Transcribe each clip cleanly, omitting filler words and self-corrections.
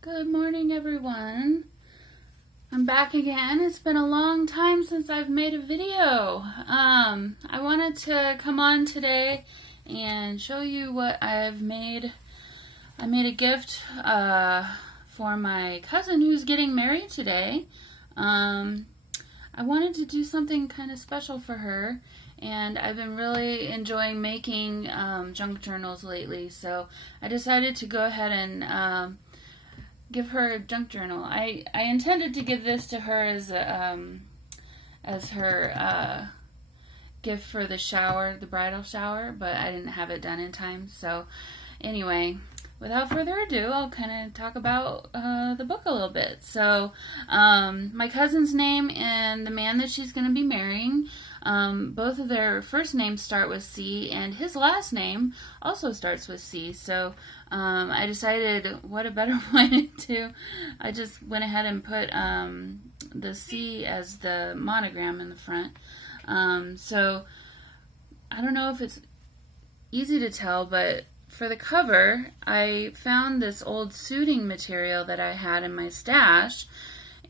Good morning, everyone. I'm back again. It's been a long time since I've made a video. I wanted to come on today and show you what I've made. I made a gift for my cousin who's getting married today. I wanted to do something kind of special for her, and I've been really enjoying making junk journals lately, so I decided to go ahead and give her a junk journal. I intended to give this to her as her gift for the shower, the bridal shower, but I didn't have it done in time. So anyway, without further ado, I'll kind of talk about the book a little bit. So my cousin's name and the man that she's going to be marrying, both of their first names start with C, and his last name also starts with C. So I decided what a better way to. I just went ahead and put the C as the monogram in the front. So I don't know if it's easy to tell, but for the cover, I found this old suiting material that I had in my stash,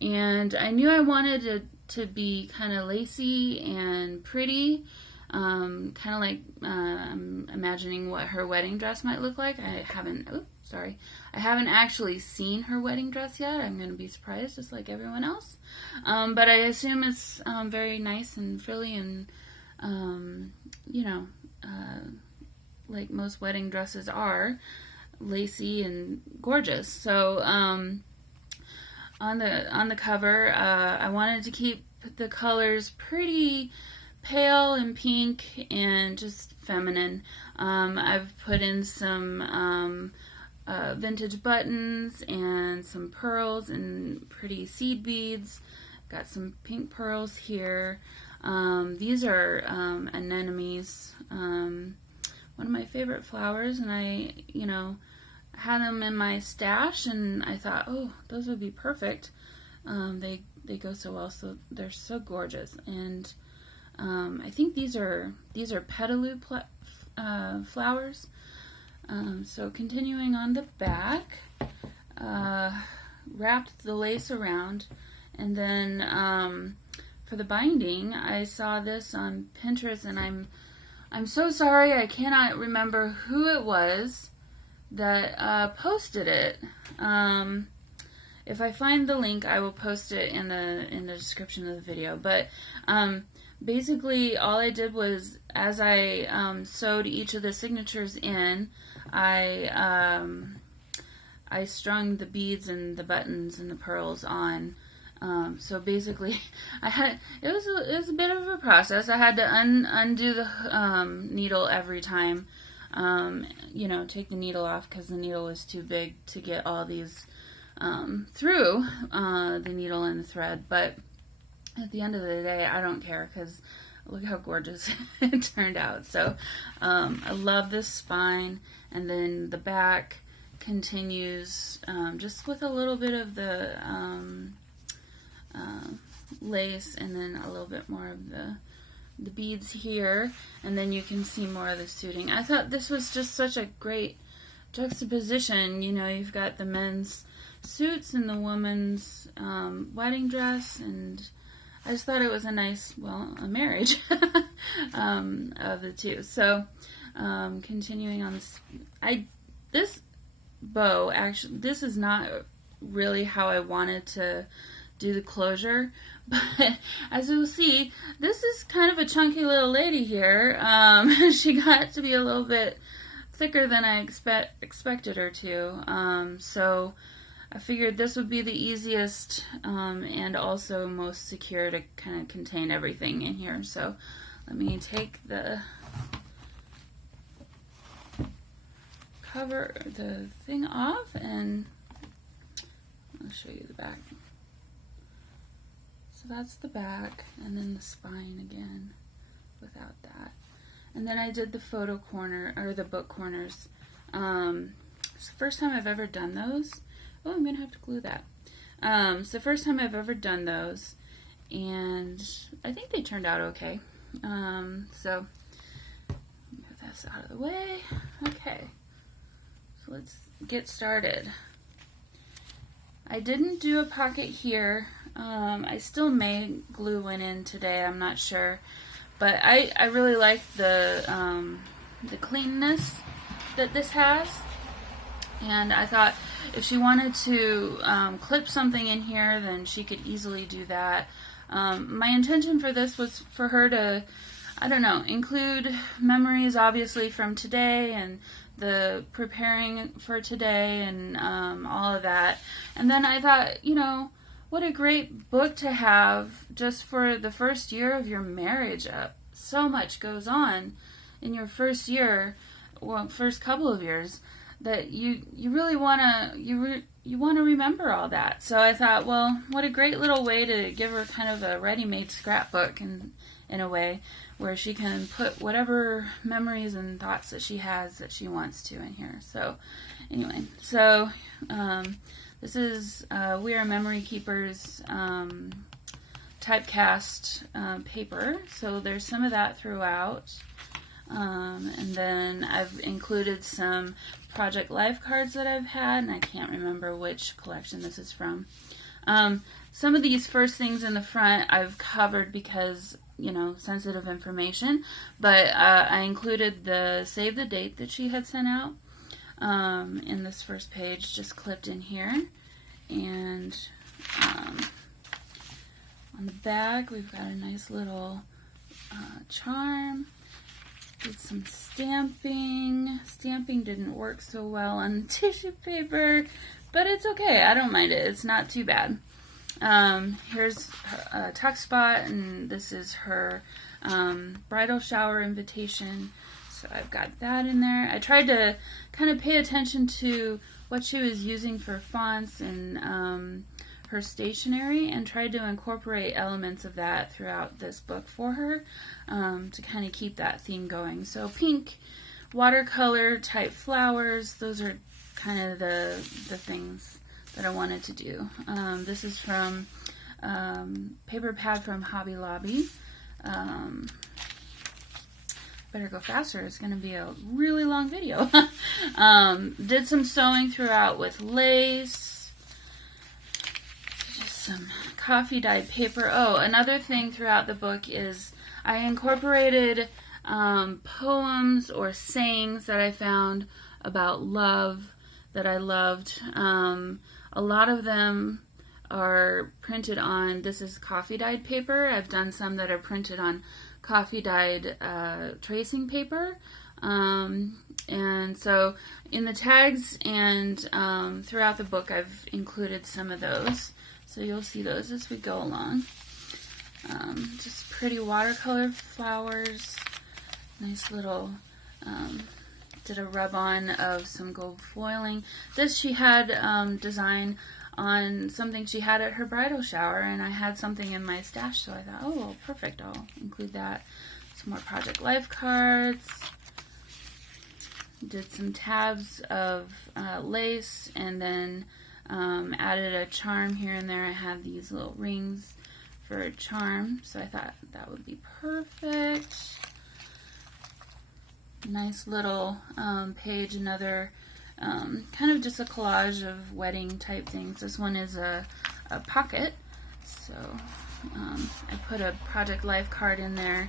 and I knew I wanted it to be kind of lacy and pretty, kind of like I'm imagining what her wedding dress might look like. I haven't actually seen her wedding dress yet. I'm going to be surprised, just like everyone else. But I assume it's very nice and frilly and, like most wedding dresses are, lacy and gorgeous. So on the cover, I wanted to keep the colors pretty pale and pink and just feminine. I've put in some vintage buttons and some pearls and pretty seed beads. Got some pink pearls here. These are anemones. One of my favorite flowers, and I, had them in my stash, and I thought, oh, those would be perfect. They go so well, so they're so gorgeous. And I think these are petaloo flowers. So continuing on the back, wrapped the lace around, and then for the binding, I saw this on Pinterest, and I'm so sorry, I cannot remember who it was that posted it. If I find the link, I will post it in the description of the video. But basically, all I did was, as I sewed each of the signatures in, I strung the beads and the buttons and the pearls on. So basically, it was a bit of a process. I had to undo the needle every time. Take the needle off because the needle was too big to get all these through the needle and the thread. But at the end of the day, I don't care because look how gorgeous it turned out. So I love this spine, and then the back continues just with a little bit of the lace, and then a little bit more of the beads here, and then you can see more of the suiting. I thought this was just such a great juxtaposition. You've got the men's suits and the woman's wedding dress, and I just thought it was a nice, a marriage of the two. So continuing on this bow, actually, this is not really how I wanted to do the closure, but as you'll see, this is kind of a chunky little lady here. She got to be a little bit thicker than I expected her to, so I figured this would be the easiest and also most secure to kind of contain everything in here. So let me take the thing off, and I'll show you the back. So that's the back, and then the spine again without that. And then I did the photo corner, or the book corners. It's the first time I've ever done those. Oh, I'm going to have to glue that. It's the first time I've ever done those, and I think they turned out okay. So move this out of the way. Okay, so let's get started. I didn't do a pocket here. I still may glue one in today, I'm not sure. But I really like the cleanness that this has. And I thought if she wanted to clip something in here, then she could easily do that. My intention for this was for her to, I don't know, include memories obviously from today and the preparing for today and all of that. And then I thought, you know, what a great book to have just for the first year of your marriage. So much goes on in your first year, well, first couple of years, that you really want to you want to remember all that. So I thought, well, what a great little way to give her kind of a ready-made scrapbook in a way where she can put whatever memories and thoughts that she has that she wants to in here. So anyway, so this is We Are Memory Keepers typecast paper. So there's some of that throughout. And then I've included some Project Life cards that I've had, and I can't remember which collection this is from. Some of these first things in the front I've covered because, you know, sensitive information, but I included the save the date that she had sent out in this first page, just clipped in here. And on the back we've got a nice little charm. Did some stamping. Stamping didn't work so well on tissue paper, but it's okay. I don't mind it. It's not too bad. Here's a tuck spot, and this is her bridal shower invitation. So I've got that in there. I tried to kind of pay attention to what she was using for fonts and her stationery, and tried to incorporate elements of that throughout this book for her to kind of keep that theme going. So pink, watercolor type flowers, those are kind of the things that I wanted to do. This is from paper pad from Hobby Lobby. Better go faster, it's going to be a really long video. Did some sewing throughout with lace. Some coffee dyed paper. Oh, another thing throughout the book is I incorporated poems or sayings that I found about love that I loved. A lot of them are printed on, this is coffee dyed paper. I've done some that are printed on coffee dyed tracing paper. And so in the tags and throughout the book I've included some of those. So you'll see those as we go along. Just pretty watercolor flowers. Nice little, did a rub on of some gold foiling. This she had design on something she had at her bridal shower, and I had something in my stash, so I thought, oh, well, perfect, I'll include that. Some more Project Life cards. Did some tabs of lace, and then added a charm here and there. I had these little rings for a charm, so I thought that would be perfect. Nice little page, another kind of just a collage of wedding type things. This one is a pocket, so I put a Project Life card in there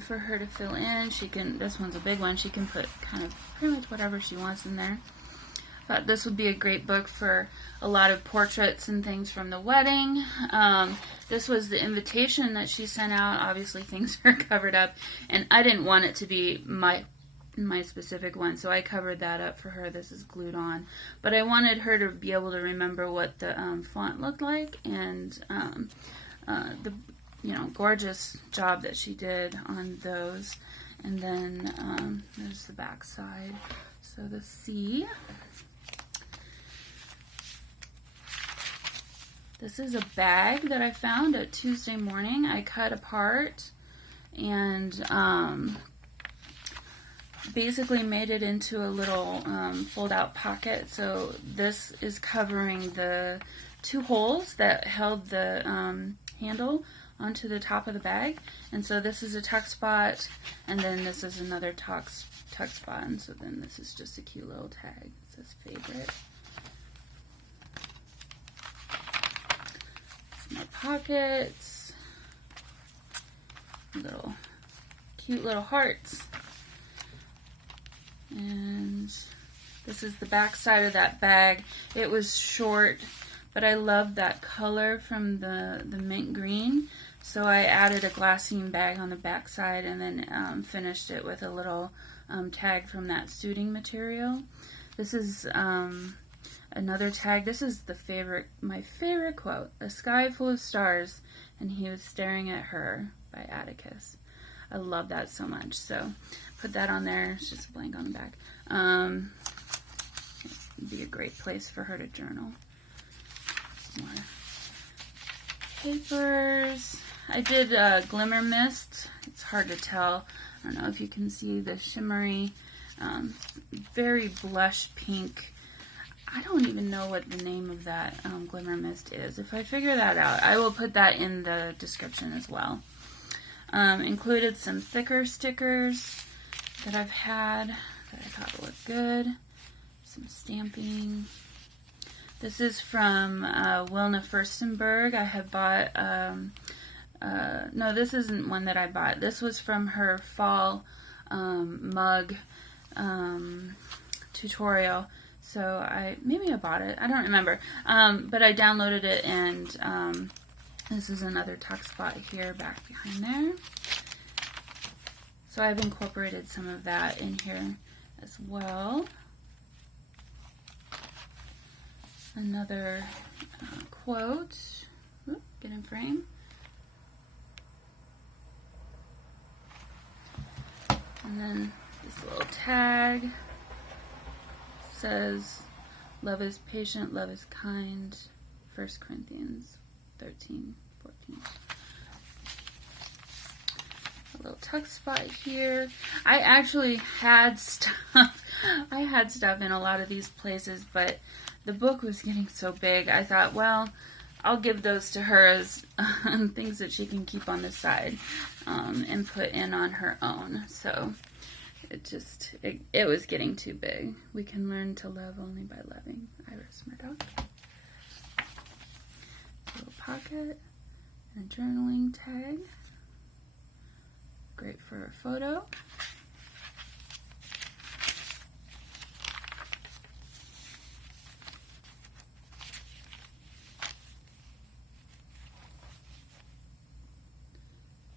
for her to fill in. She can, this one's a big one, she can put kind of pretty much whatever she wants in there. Thought this would be a great book for a lot of portraits and things from the wedding. This was the invitation that she sent out. Obviously things are covered up, and I didn't want it to be my specific one, so I covered that up for her. This is glued on, but I wanted her to be able to remember what the font looked like, and the gorgeous job that she did on those. And then there's the back side. So the C. This is a bag that I found at Tuesday morning. I cut apart and basically made it into a little fold-out pocket. So this is covering the two holes that held the handle onto the top of the bag. And so this is a tuck spot, and then this is another tuck spot. And so then this is just a cute little tag. It says favorite. pockets, little cute little hearts, and this is the back side of that bag. It was short, but I loved that color from the mint green, so I added a glassine bag on the back side and then finished it with a little tag from that suiting material. This is another tag. This is my favorite quote. "A sky full of stars, and he was staring at her," by Atticus. I love that so much. So put that on there. It's just a blank on the back. It'd be a great place for her to journal. More papers. I did Glimmer Mist. It's hard to tell. I don't know if you can see the shimmery, very blush pink. I don't even know what the name of that Glimmer Mist is. If I figure that out, I will put that in the description as well. Included some thicker stickers that I've had that I thought looked good. Some stamping. This is from Wilna Furstenberg. I had bought, no, this isn't one that I bought. This was from her fall mug tutorial. So maybe I bought it. I don't remember. But I downloaded it, and this is another tuck spot here back behind there. So I've incorporated some of that in here as well. Another quote. Ooh, get in frame. And then this little tag says, "Love is patient, love is kind." 1 Corinthians 13:14. A little tuck spot here. I actually had stuff. I had stuff in a lot of these places, but the book was getting so big. I thought, well, I'll give those to her as things that she can keep on the side and put in on her own. So it was getting too big. We can learn to love only by loving. Iris Murdoch. A little pocket and a journaling tag. Great for a photo.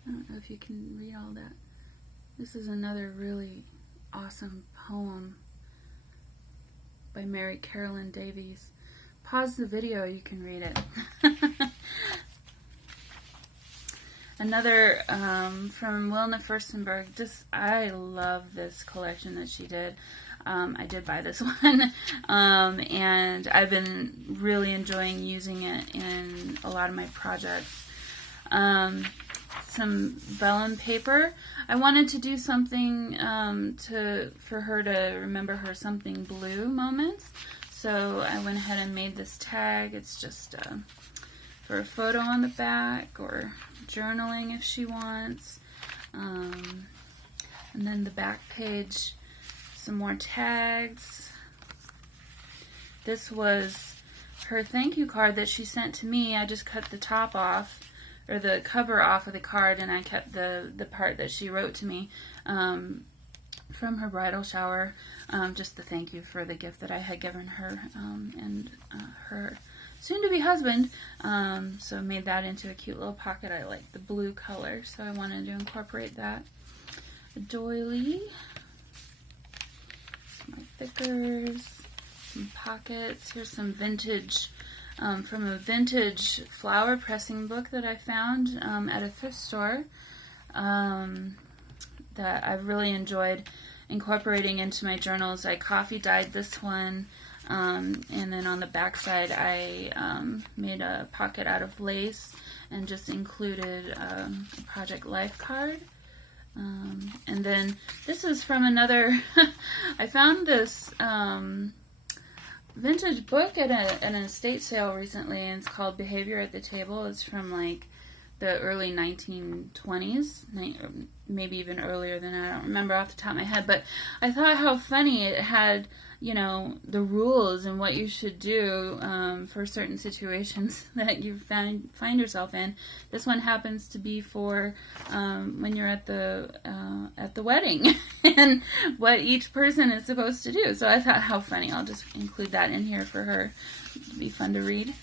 I don't know if you can read all that. This is another really awesome poem by Mary Carolyn Davies. Pause the video, you can read it. Another from Wilna Furstenberg. I love this collection that she did. I did buy this one, and I've been really enjoying using it in a lot of my projects. Some vellum paper. I wanted to do something for her to remember her something blue moments, so I went ahead and made this tag. It's just for a photo on the back, or journaling if she wants. And then the back page, some more tags. This was her thank you card that she sent to me. I just cut the top off, or the cover off of the card, and I kept the part that she wrote to me from her bridal shower, just the thank you for the gift that I had given her and her soon-to-be husband. So I made that into a cute little pocket. I like the blue color, so I wanted to incorporate that. A doily, some more thickers, some pockets. Here's some vintage, from a vintage flower pressing book that I found at a thrift store that I've really enjoyed incorporating into my journals. I coffee dyed this one, and then on the back side I made a pocket out of lace and just included a Project Life card. And then this is from another I found this vintage book at an estate sale recently, and it's called Behavior at the Table. It's from like the early 1920s, maybe even earlier than that. I don't remember off the top of my head, but I thought how funny it had, you know, the rules and what you should do for certain situations that you find yourself in. This one happens to be for when you're at the wedding and what each person is supposed to do. So I thought, how funny. I'll just include that in here for her. It'd be fun to read.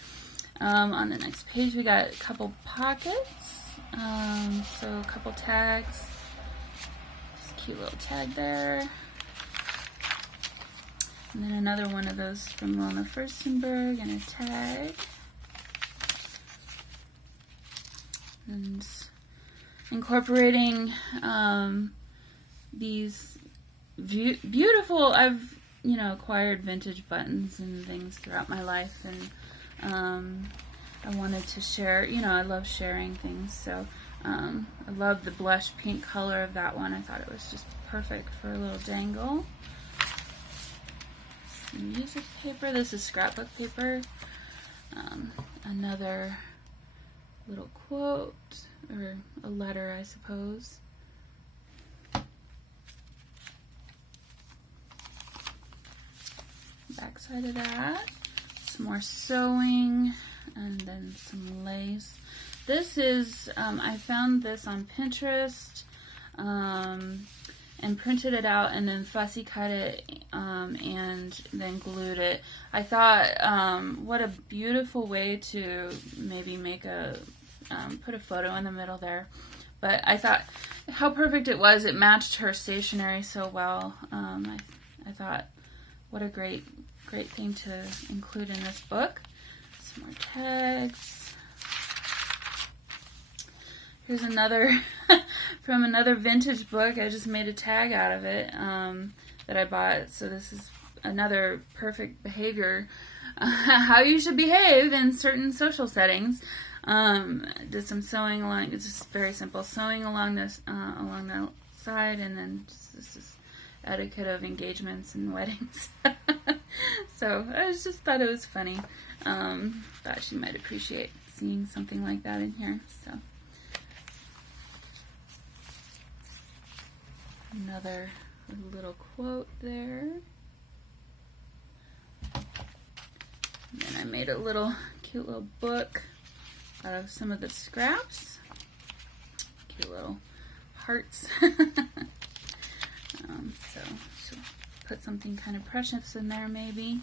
On the next page, we got a couple pockets. So a couple tags. Just a cute little tag there. And then another one of those from Rona Furstenberg and a tag. And incorporating these beautiful, I've, you know, acquired vintage buttons and things throughout my life, and I wanted to share, you know, I love sharing things, so I love the blush pink color of that one. I thought it was just perfect for a little dangle. Some music paper. This is scrapbook paper. Another little quote, or a letter, I suppose. Back side of that. Some more sewing, and then some lace. This is, I found this on Pinterest, and printed it out and then fussy cut it and then glued it. I thought, what a beautiful way to maybe make a, put a photo in the middle there. But I thought how perfect it was. It matched her stationery so well. I thought, what a great thing to include in this book. Some more tags. Here's another from another vintage book. I just made a tag out of it that I bought. So this is another perfect behavior, how you should behave in certain social settings. Did some sewing along. It's just very simple sewing along this along the side, and then just, this is etiquette of engagements and weddings. So I just thought it was funny. Thought she might appreciate seeing something like that in here. So. Another little quote there. And then I made a little cute little book out of some of the scraps. Cute little hearts. So she'll put something kind of precious in there maybe.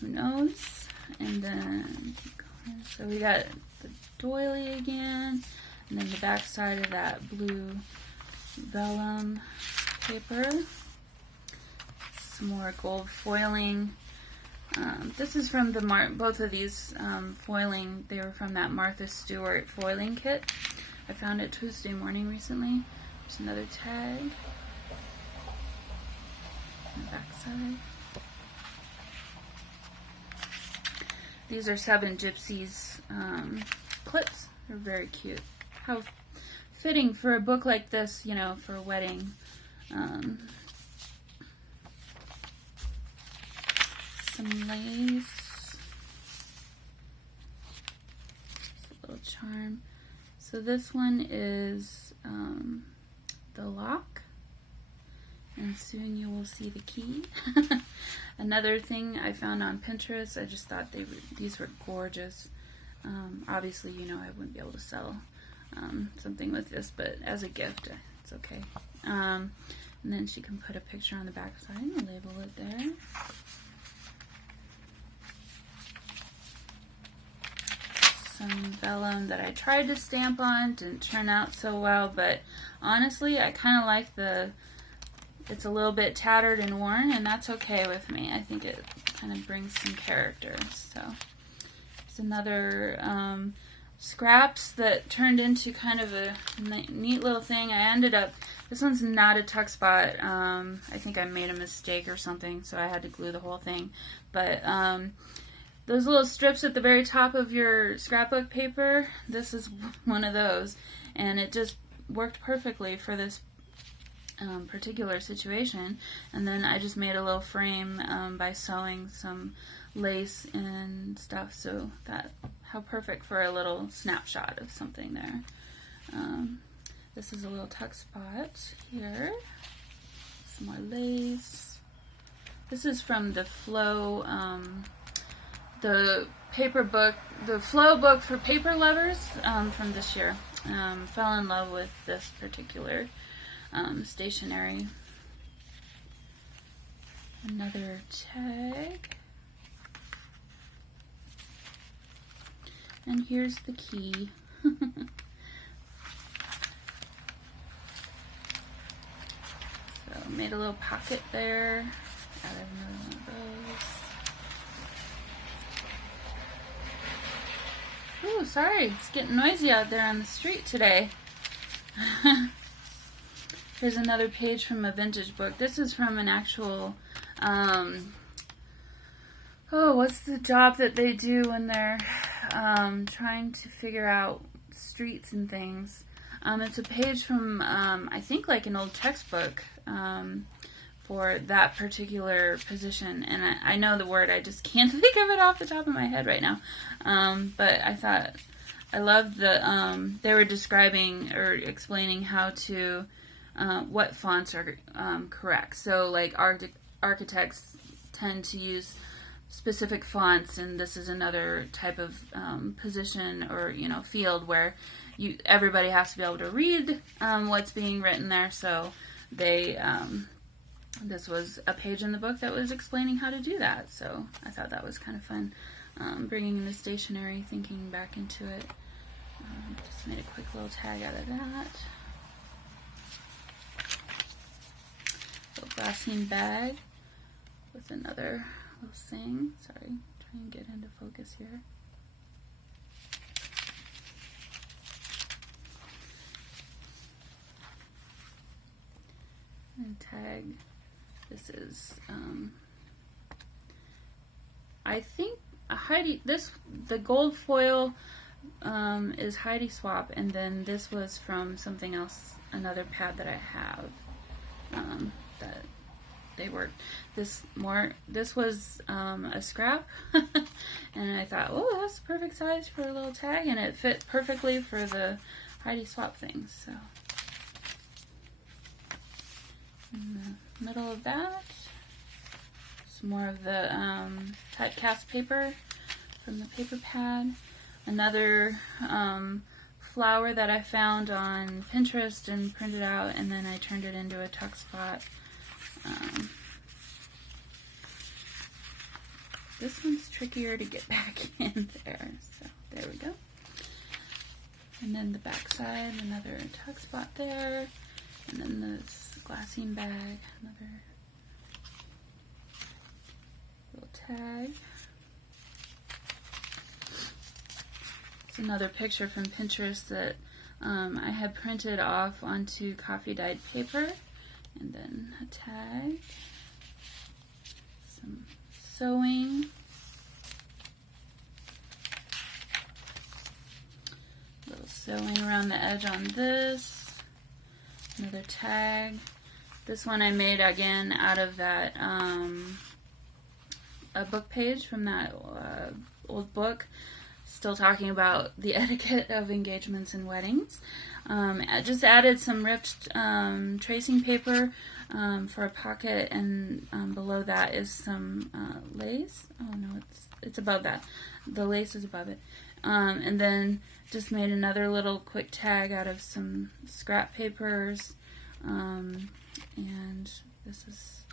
Who knows? And then, so we got the doily again. And then the back side of that blue vellum paper. Some more gold foiling. This is from the both of these foiling. They were from that Martha Stewart foiling kit. I found it Tuesday morning recently. There's another tag. On the back side. These are 7 Gypsies clips. They're very cute. How fitting for a book like this, you know, for a wedding. Some lace. A little charm. So this one is the lock. And soon you will see the key. Another thing I found on Pinterest, I just thought these were gorgeous. Obviously, you know, I wouldn't be able to sell something with this, but as a gift, it's okay. And then she can put a picture on the back side and label it there. Some vellum that I tried to stamp on, didn't turn out so well, but honestly, I kind of like it's a little bit tattered and worn, and that's okay with me. I think it kind of brings some character. So it's another scraps that turned into kind of a neat little thing. I ended up, this one's not a tuck spot. I think I made a mistake or something, so I had to glue the whole thing. But those little strips at the very top of your scrapbook paper, this is one of those. And it just worked perfectly for this particular situation. And then I just made a little frame by sewing some lace and stuff, so that, how perfect for a little snapshot of something there. This is a little tuck spot here. Some more lace. This is from the Flow, the paper book, the Flow book for paper lovers from this year. Fell in love with this particular stationery. Another tag. And here's the key. So made a little pocket there. Added another one of those. Ooh, sorry, it's getting noisy out there on the street today. Here's another page from a vintage book. This is from an actual, what's the job that they do when they're trying to figure out streets and things? It's a page from, I think, like an old textbook for that particular position. And I know the word, I just can't think of it off the top of my head right now. But I thought, I loved the, they were describing or explaining how to, what fonts are correct. So, like, architects tend to use specific fonts, and this is another type of position or field where everybody has to be able to read what's being written there. So they this was a page in the book that was explaining how to do that. So I thought that was kind of fun, bringing in the stationery thinking back into it. Just made a quick little tag out of that. Little glassine bag with another little thing. Sorry, trying to get into focus here. And tag. This is I think the gold foil is Heidi Swapp, and then this was from something else, another pad that I have that they worked. This was a scrap, and I thought, oh, that's the perfect size for a little tag, and it fit perfectly for the Heidi Swapp things. So in the middle of that, some more of the typecast paper from the paper pad. Another flower that I found on Pinterest and printed out, and then I turned it into a tuck spot. This one's trickier to get back in there, so there we go. And then the back side, another tuck spot there, and then this glassine bag, another little tag. It's another picture from Pinterest that I had printed off onto coffee dyed paper, and then a tag, some sewing, little sewing around the edge on this, another tag. This one I made again out of that a book page from that old book, still talking about the etiquette of engagements and weddings. I just added some ripped tracing paper for a pocket, and below that is some lace. Oh no, it's above that. The lace is above it. And then just made another little quick tag out of some scrap papers. And this is,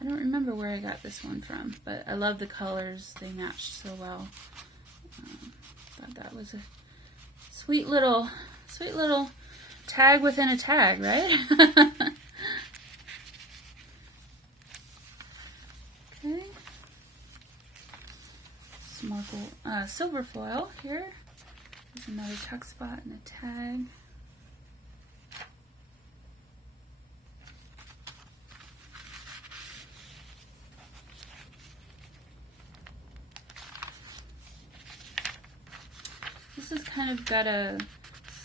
I don't remember where I got this one from, but I love the colors. They matched so well. Thought that was a sweet little tag within a tag, right? Okay. Some more silver foil here. There's another tuck spot and a tag. This has kind of got a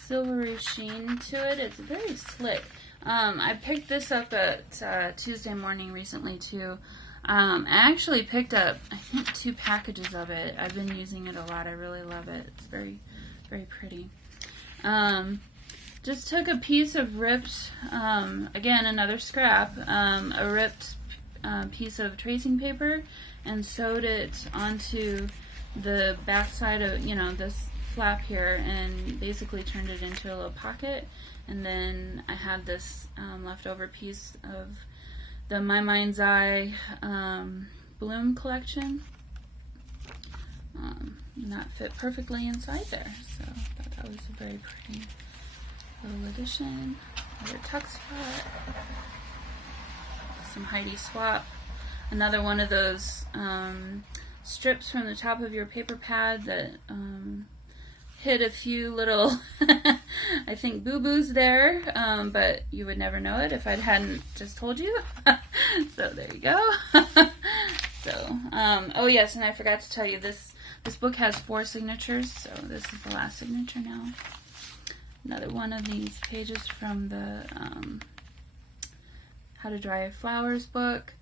silvery sheen to it. It's very slick. I picked this up at Tuesday Morning recently too. I actually picked up, I think, 2 packages of it. I've been using it a lot. I really love it. It's very, very pretty. Just took a piece of ripped, again, another scrap, a ripped piece of tracing paper and sewed it onto the back side of, this flap here, and basically turned it into a little pocket. And then I had this leftover piece of the My Mind's Eye Bloom collection. And that fit perfectly inside there, so I thought that was a very pretty little addition. Another tuck spot, some Heidi Swap, another one of those strips from the top of your paper pad that hid a few little, I think, boo-boos there, but you would never know it if I hadn't just told you. So there you go. So, oh yes, and I forgot to tell you, this book has 4 signatures, so this is the last signature now. Another one of these pages from the How to Dry Flowers book.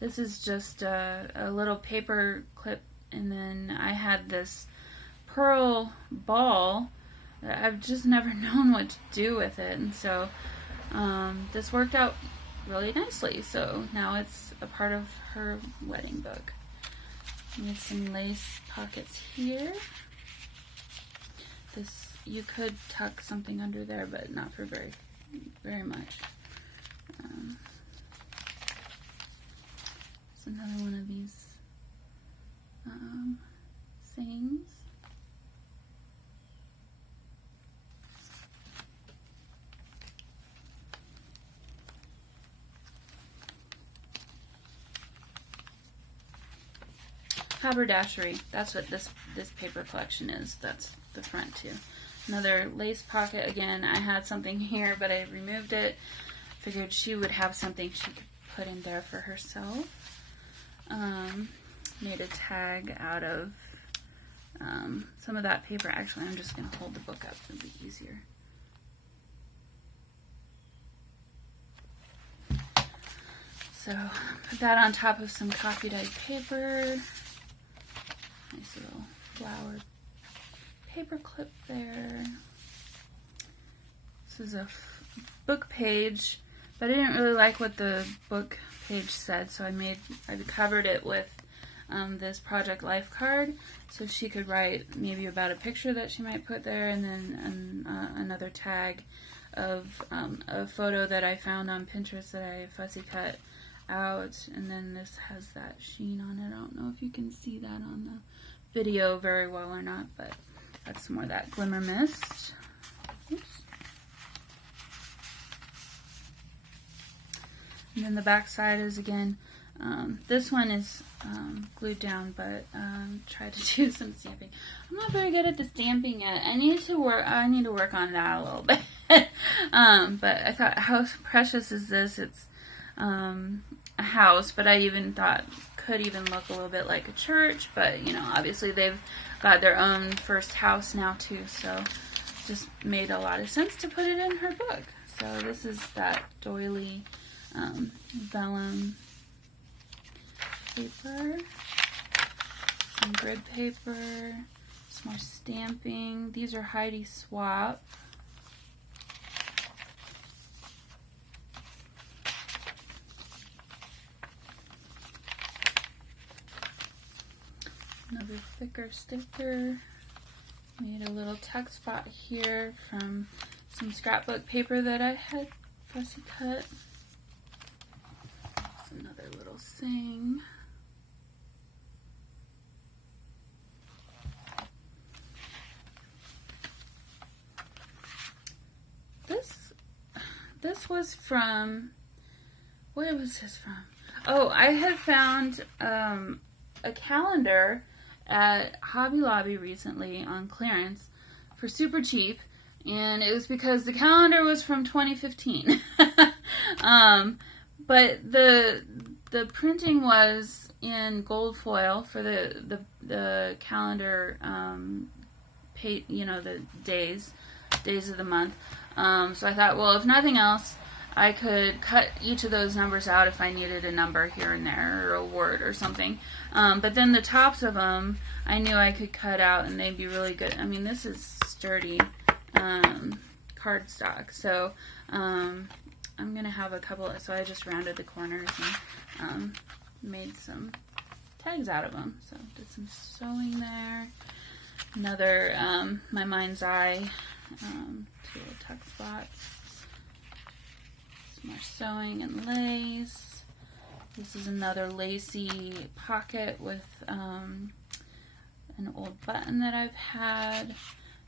This is just a little paper clip, and then I had this pearl ball that I've just never known what to do with it, and so this worked out really nicely, so now it's a part of her wedding book. With some lace pockets here. This, you could tuck something under there, but not for very much. It's another one of these things. Haberdashery, that's what this paper collection is. That's the front too. Another lace pocket. Again, I had something here, but I removed it. Figured she would have something she could put in there for herself. Made a tag out of some of that paper. Actually, I'm just going to hold the book up. It'll be easier. So, put that on top of some coffee dyed paper. Nice little flower paper clip there. This is a book page, but I didn't really like what the book page said, so I covered it with this Project Life card, so she could write maybe about a picture that she might put there, and then another tag of a photo that I found on Pinterest that I fussy cut out, and then this has that sheen on it. I don't know if you can see that on the video very well or not, but that's more that glimmer mist. Oops. And then the back side is, again, this one is glued down, but try to do some stamping. I'm not very good at the stamping yet. I need to work on that a little bit. But I thought, how precious is this? It's a house, but I even thought could even look a little bit like a church, but obviously they've got their own first house now too, so just made a lot of sense to put it in her book. So this is that doily vellum paper, some grid paper, some more stamping. These are Heidi Swap. Another thicker sticker. Made a little tuck spot here from some scrapbook paper that I had fussy cut. That's another little thing. This was from, where was this from? Oh, I had found a calendar at Hobby Lobby recently on clearance for super cheap, and it was because the calendar was from 2015. But the printing was in gold foil for the calendar, the days of the month. So I thought, well, if nothing else, I could cut each of those numbers out if I needed a number here and there, or a word or something. But then the tops of them, I knew I could cut out and they'd be really good. I mean, this is sturdy cardstock. So I'm gonna have a couple, so I just rounded the corners and made some tags out of them. So did some sewing there. Another my mind's eye, 2 little tuck spots. Some more sewing and lace. This is another lacy pocket with an old button that I've had,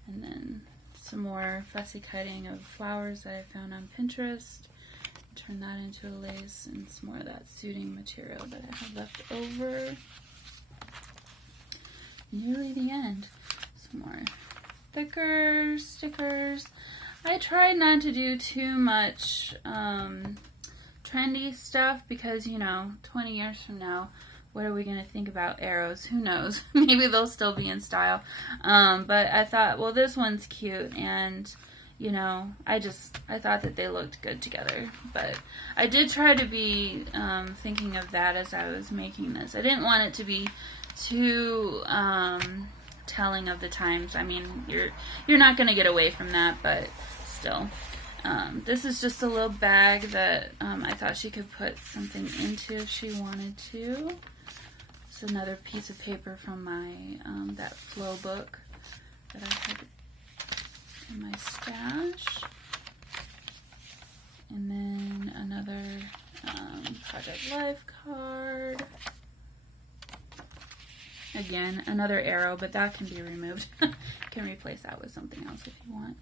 and then some more fussy cutting of flowers that I found on Pinterest. Turn that into a lace, and some more of that suiting material that I have left over. Nearly the end. Some more thicker stickers. I tried not to do too much trendy stuff because, you know, 20 years from now, what are we going to think about arrows? Who knows? Maybe they'll still be in style. But I thought, well, this one's cute, and, you know, I thought that they looked good together. But I did try to be thinking of that as I was making this. I didn't want it to be too telling of the times. I mean, you're not going to get away from that, but still. This is just a little bag that I thought she could put something into if she wanted to. It's another piece of paper from my that flow book that I had in my stash. And then another Project Life card. Again, another arrow, but that can be removed. You can replace that with something else if you want.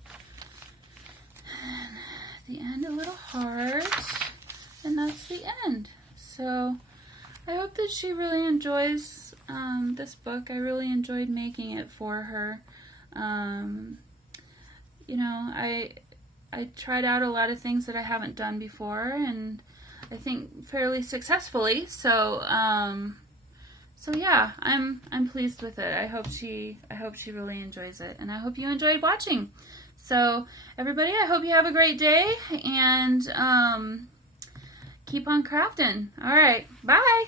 And at the end, a little heart, and that's the end. So I hope that she really enjoys this book. I really enjoyed making it for her. You know, I tried out a lot of things that I haven't done before, and I think fairly successfully. So so yeah, I'm pleased with it. I hope she really enjoys it, and I hope you enjoyed watching. So everybody, I hope you have a great day, and keep on crafting. All right, bye.